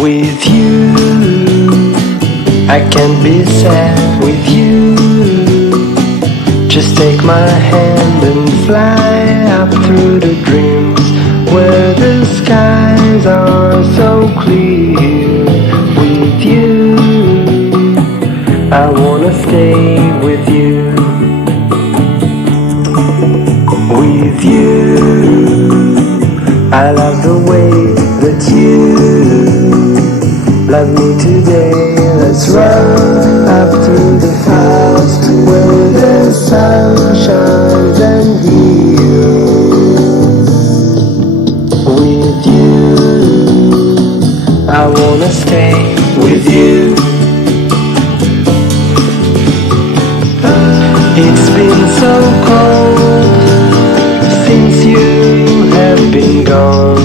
With you, I can't be sad with you. Just take my hand and fly up through the dreams where the skies are so clear. With you, I wanna stay with you. With you, I love the way that you love me today. Let's run up through the clouds where the sun shines and heals. With you, I wanna stay with you. It's been so cold since you have been gone.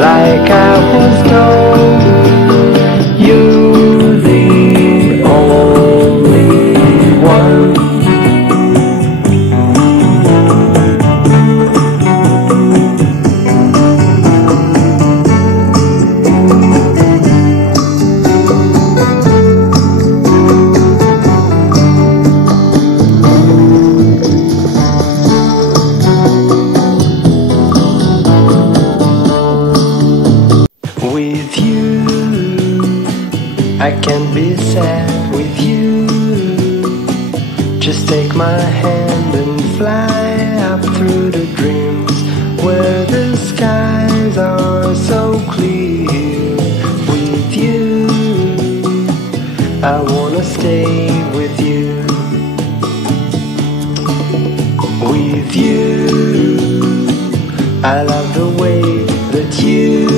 Like I was told, you're the only one. With you, I can't be sad with you. Just take my hand and fly up through the dreams where the skies are so clear. With you, I wanna stay with you. With you, I love the way that you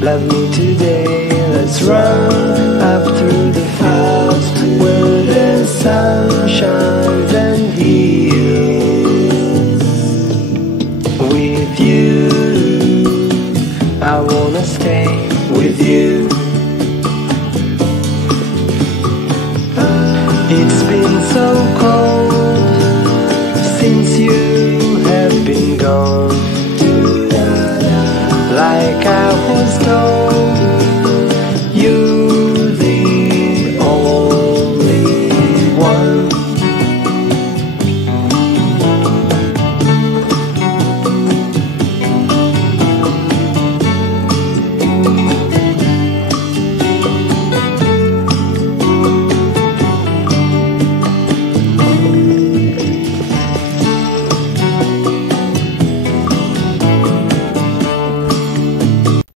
love me today. Let's run up through the clouds where the sun shines and heals. With you, I wanna stay with you.